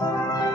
Thank you.